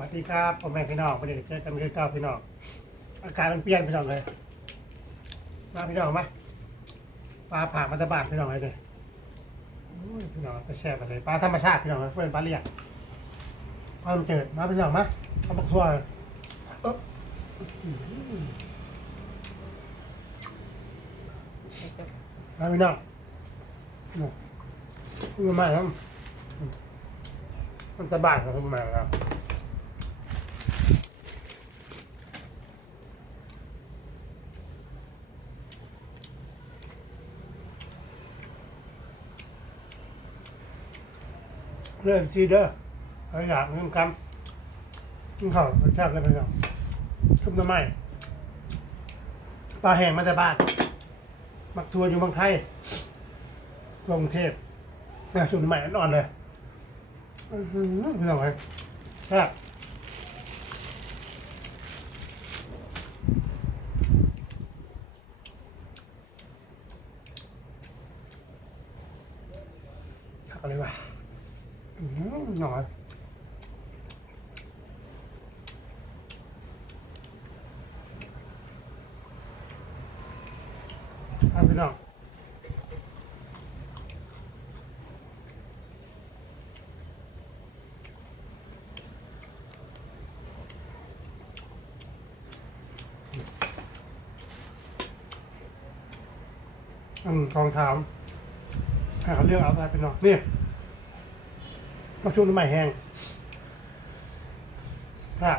วัสดีครับผมแม่พี่น้องประเด็นเจอกันคือเก้าพี่น้องอากาศมันเปลี่ยนพี่น้องเลยมาพี่น้องมาปลาผ่ามาตะบานพี่น้องเลยเลยโอ้ยพี่น้องจะแช่ไปเลยปลาธรรมชาติพี่น้องเลยเป็นปลาเลี้ยงปลามันเจิดมาพี่น้องมาเอาบักทั่วเอ๊ะมาพี่น้องมันมาแล้วมันตะบานของมันมาแล้ว เริ่มซีเด้อเอาอยากเริ่มคำกินข้าวรสชาติอะไรไปก่อนชุบน้ำไม้ปลาแห้งมาแต่บ้าน มักทัวร์อยู่บางไทยกรุงเทพนี่ชุบน้ำไม้อ่อนๆเลยอือหือพี่น้องไงแซ่บขับอะไรวะ หน่อยครับพี่น้องอืมกองถามให้เขาเลือกเอาอะไรพี่น้องนี่ มาชุบน้ำใหม่แห้งฮะ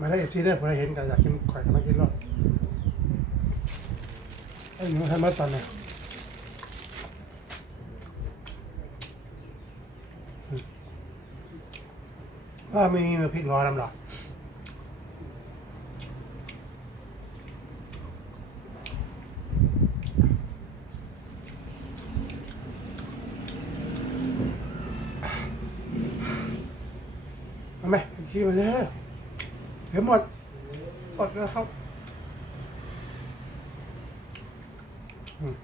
มาได้เอฟซีเด้อพอได้เห็นกันอยากกินข่อยกันมากินรสไอ้หนูทำมาตอนไหนว่าไม่มีมาพริกงอน้ำหรอมาไหมขี้มาเลย เดี๋ยวหมดหมดแล้วครับอืม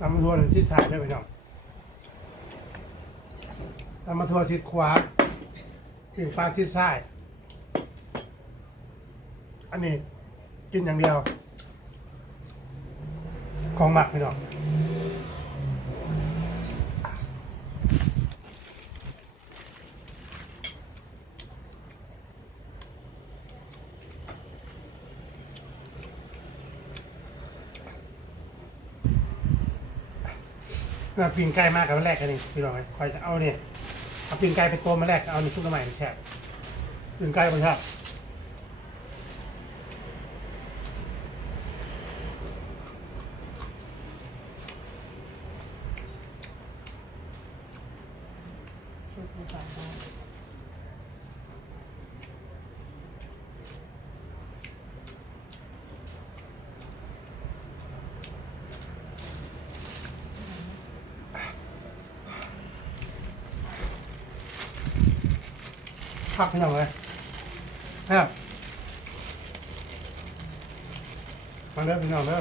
ตำมาทัวร์ชิดซ้ายได้ไหมครับตำมาทัวร์ชิดขวาปิ่งปลาชิดซ้าย อันนี้กินอย่างเดียว ของหมักพี่น้อง เราปีนไก่มากกับแรกกันนี่พี่น้องไอ้คอยจะเอาเนี่ยเอาปีนไก่ไปตัวมาแรกเอาในชุดใหม่แฉบปีนไก่บางชาติชุดในฝันไพักพี่น้องเลยครับมาเด้อพี่น้องเด้อ